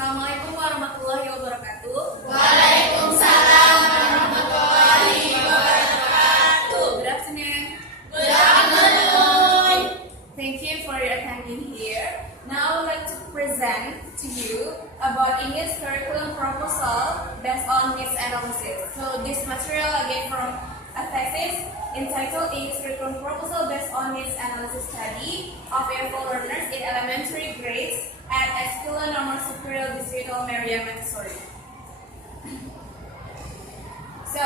Assalamualaikum warahmatullahi wabarakatuh. Waalaikumsalam warahmatullahi wabarakatuh. Good afternoon. Good afternoon. Thank you for your attending here. Now I would like to present to you about English curriculum proposal based on needs analysis. So this material again from a thesis entitled English curriculum proposal based on needs analysis study of AFL learners in elementary grades at Escala Normal Superior Distrital Maria Montessori. So,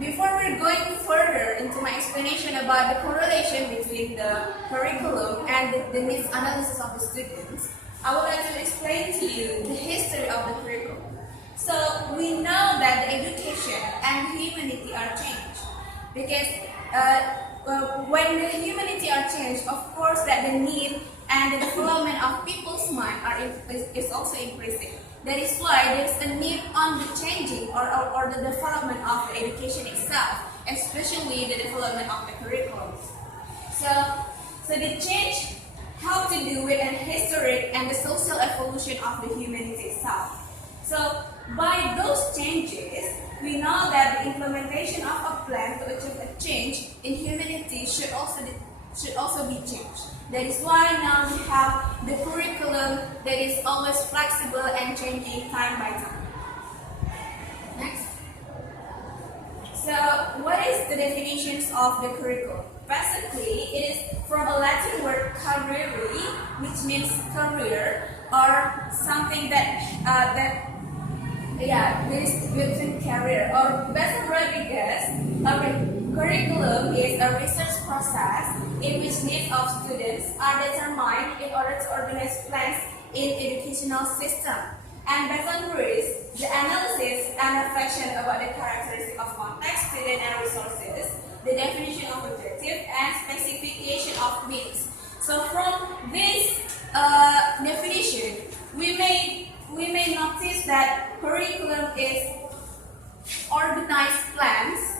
before we're going further into my explanation about the correlation between the curriculum and the needs analysis of the students, I would like to explain to you the history of the curriculum. So, we know that the education and humanity are changed because when the humanity are changed, of course that the need and the development of people's mind is also increasing. That is why there is a need on the changing or the development of the education itself, especially the development of the curriculum. So the change, how to do it, and history and the social evolution of the humanity itself. So by those changes, we know that the implementation of a plan to achieve a change in humanity should also be changed. That is why now we have the curriculum that is always flexible and changing time by time. Next. So, what is the definitions of the curriculum? Basically, it is from a Latin word "carere," which means career or something that this between career. Or based on Rodriguez, curriculum is a research process in which needs of students are determined in order to organize plans in educational system. And based on Ruiz, the analysis and reflection about the characteristics of context, student, and resources, the definition of objective, and specification of means. So from this definition, we may notice that curriculum is organized plans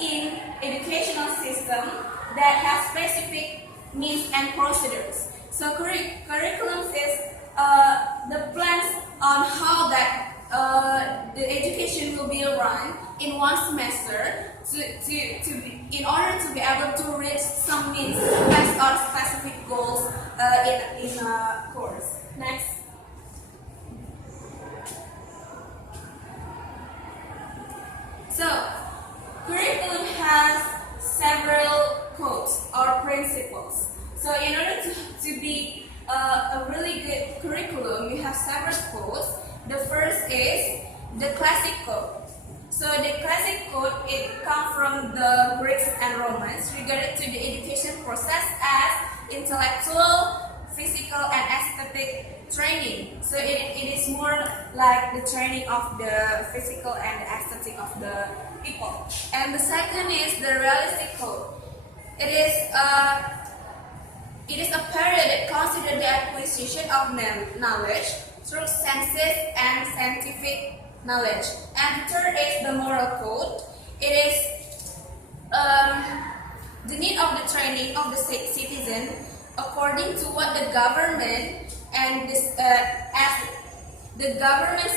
in educational system that has specific needs and procedures. So curriculum is the plans on how that the education will be run in one semester in order to be able to reach some needs based on specific goals in a course. Next. So, curriculum has several codes or principles. So, in order to be a really good curriculum, we have several codes. The first is the classic code. So, the classic code, it comes from the Greeks and Romans regarding to the education process as intellectual, physical, and aesthetic training. So it is more like the training of the physical and the aesthetic of the people. And the second is the realistic code. It is a period that considers the acquisition of knowledge through senses and scientific knowledge. And the third is the moral code. It is the need of the training of the citizen according to what the government and as the government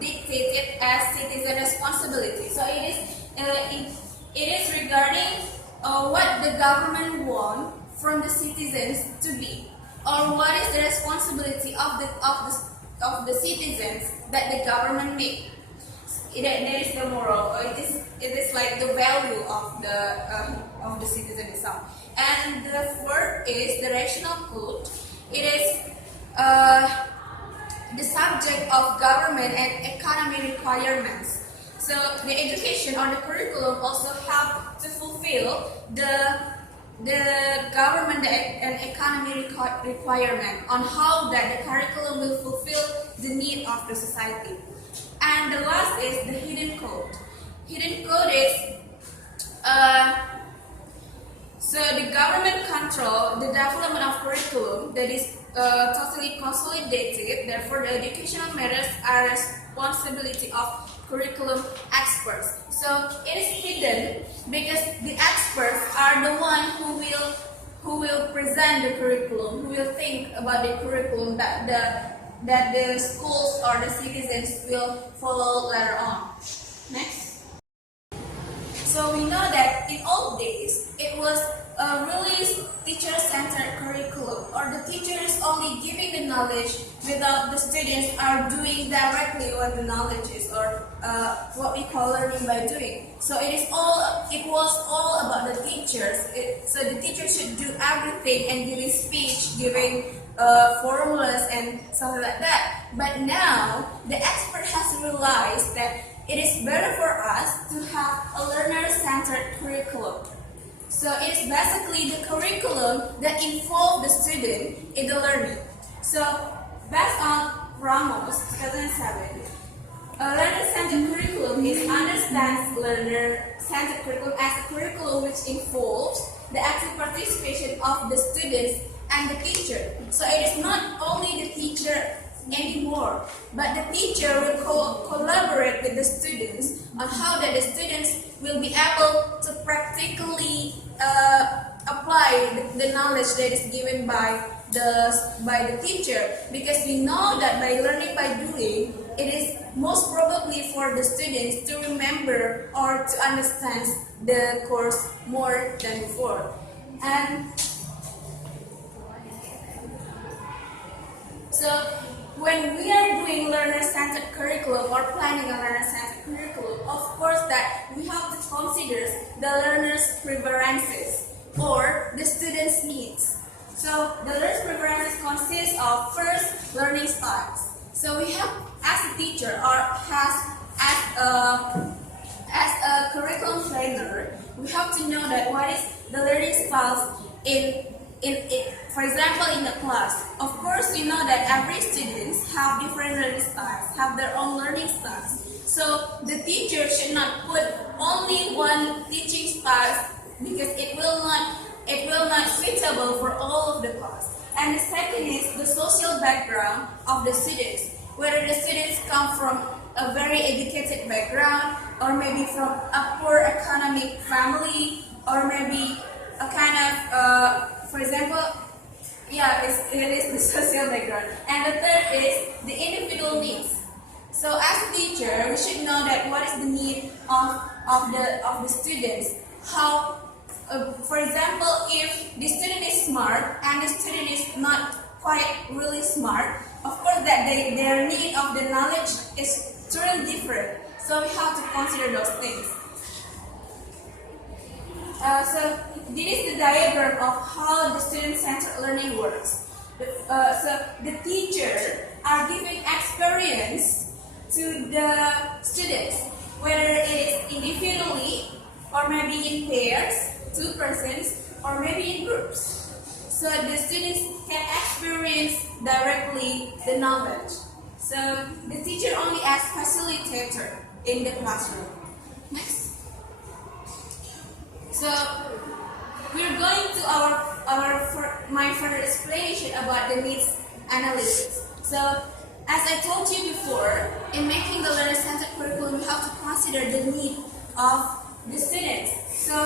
dictated as citizen responsibility. So it is regarding what the government wants from the citizens to be, or what is the responsibility of the citizens that the government make. That is the moral. It is like the value of the citizen itself. And the fourth is the rational code. It is the subject of government and economy requirements. So the education or the curriculum also help to fulfill the government and economy requirement on how that the curriculum will fulfill the need of the society. And the last is the hidden code. Hidden code is so the government control the development of curriculum that is totally consolidated. Therefore, the educational matters are responsibility of curriculum experts. So it is hidden because the experts are the one who will present the curriculum, who will think about the curriculum, that that the schools or the citizens will follow later on. Next. So we know that in old days, it was a really teacher-centered curriculum, or the teachers only giving the knowledge without the students are doing directly what the knowledge is, or what we call learning by doing. So it was all about the teachers. So the teacher should do everything and giving speech, giving formulas and something like that. But now the expert has realized that it is better for us to have a learner-centered curriculum. So it is basically the curriculum that involves the student in the learning. So based on Ramos 2007, a learner-centered curriculum understands learner-centered curriculum as a curriculum which involves the active participation of the students and the teacher. So it is not only the teacher anymore, but the teacher will collaborate with the students on how that the students will be able to practically apply the knowledge that is given by the teacher, because we know that by learning by doing, it is most probably for the students to remember or to understand the course more than before. And so when we are doing learner-centered curriculum or planning a learner-centered curriculum, of course that we have to consider the learner's preferences or the student's needs. So the learner's preferences consist of first learning styles. So we have, as a teacher or as a curriculum planner, we have to know that what is the learning styles for example, in the class. Of course, we know that every students have different learning styles, have their own learning styles. So the teacher should not put only one teaching style, because it will not suitable for all of the class. And the second is the social background of the students. Whether the students come from a very educated background, or maybe from a poor economic family, or maybe a kind of, for example, it is the social background. And the third is the individual needs. So as a teacher, we should know that what is the need of the students. How, for example, if the student is smart and the student is not quite really smart, of course that their need of the knowledge is totally different. So we have to consider those things. So this is the diagram of how the student-centered learning works. So the teacher are giving experience to the students, whether it is individually or maybe in pairs, 2 persons, or maybe in groups. So the students can experience directly the knowledge. So the teacher only as facilitator in the classroom. Next. So we're going to my further explanation about the needs analysis. So as I told you before, in making the learner-centered curriculum, we have to consider the need of the students. So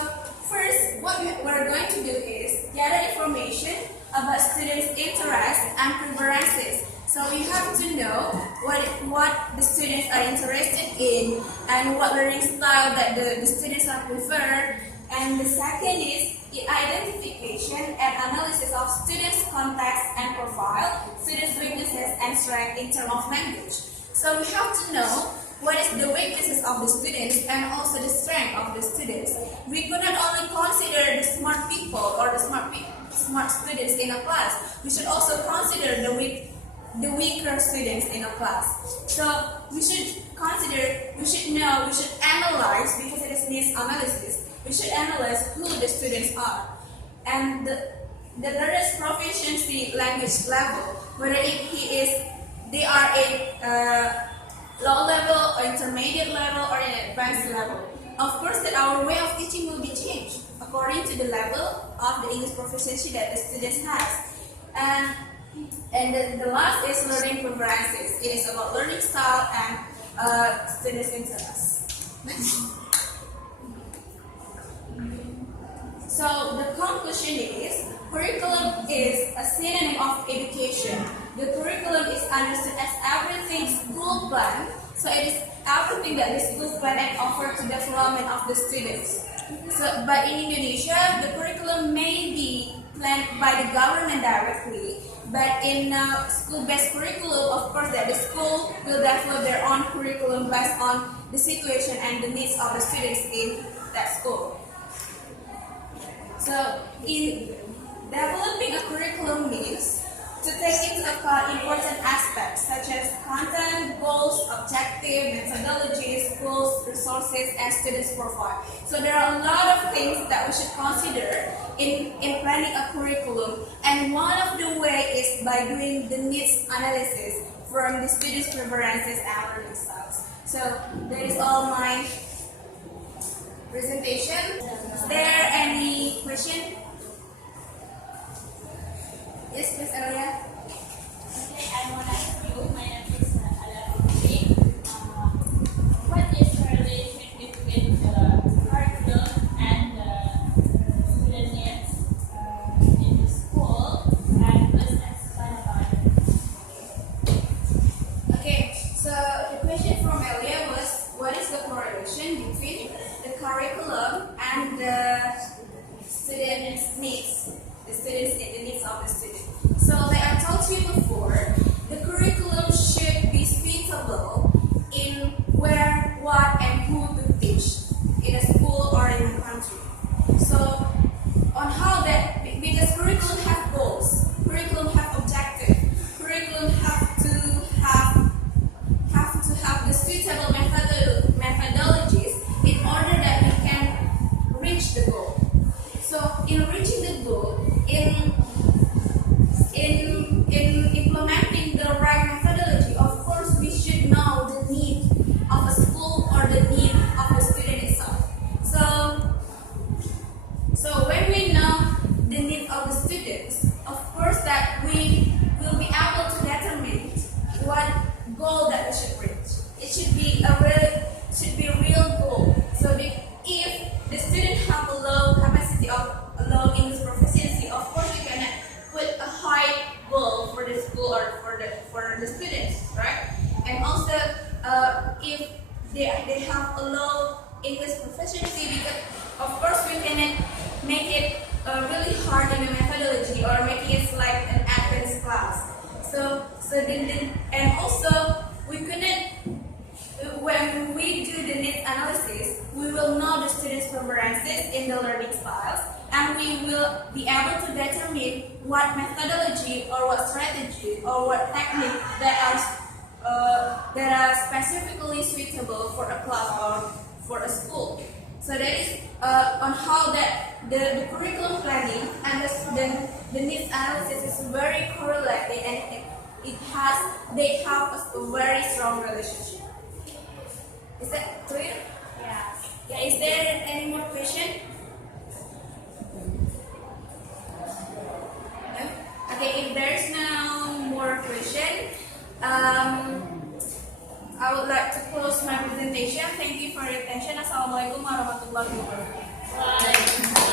first, what we're going to do is gather information about students' interests and preferences. So we have to know what the students are interested in and what learning style that the students are preferred. And the second is the identification and analysis of students' context and profile, students' weaknesses and strengths in terms of language. So we have to know what is the weaknesses of the students and also the strength of the students. We could not only consider the smart people or the smart students in a class. We should also consider the weaker students in a class. So we should analyze, because it is needs analysis. We should analyze who the students are and the learner's proficiency language level, whether they are a low level or intermediate level or an advanced level. Of course that our way of teaching will be changed according to the level of the English proficiency that the students has. And the last is learning preferences. It is about learning style and students' interests. So the conclusion is, curriculum is a synonym of education. The curriculum is understood as everything school plan. So it is everything that the school plan and offer to development of the students. So, but in Indonesia, the curriculum may be planned by the government directly. But in school-based curriculum, of course, that the school will develop their own curriculum based on the situation and the needs of the students in that school. So, in developing a curriculum means to take into account important aspects such as content, goals, objectives, methodologies, schools, resources, and students' profile. So there are a lot of things that we should consider in planning a curriculum, and one of the way is by doing the needs analysis from the students' preferences and learning styles. So that is all my presentation. Is there any question? Yes, Miss Elia. Okay, I want to ask you, my name is Atika. What is the relation between the curriculum and the student needs in the school? And let's explain about it. Okay, so the question from Elia was, what is the correlation between the curriculum and the students' needs? The students and the needs of the student. So like I told you before, the curriculum should be suitable in where, what, and who to teach in a school or in a country. So on how that, because curriculum have goals, curriculum have objectives, curriculum have to have the suitable methodologies in order that we can reach the goal. So in reaching the goal, in implementing the right methodology, of course we should know the need of a school or the need of the student itself. So when we know the need of the students, of course that we will be able to determine what goal that we should reach. It should be a real goal. So if the student have a low capacity of a low English proficiency, of course we cannot put a high goal for the school or for the students, right? And also, if they have a low English proficiency, because of course we cannot make it really hard in the methodology or making it like an advanced class. And also we couldn't. When we do the needs analysis, we will know the students' preferences in the learning styles, and we will be able to determine what methodology or what strategy or what technique that are specifically suitable for a class or for a school. So that is on how that the curriculum planning and the needs analysis is very correlated, and they have a very strong relationship. Is that clear? Yes. Yeah. Is there any more question? No? Okay. If there's no more question, I would like to close my presentation. Thank you for your attention. Assalamualaikum warahmatullahi wabarakatuh. Bye.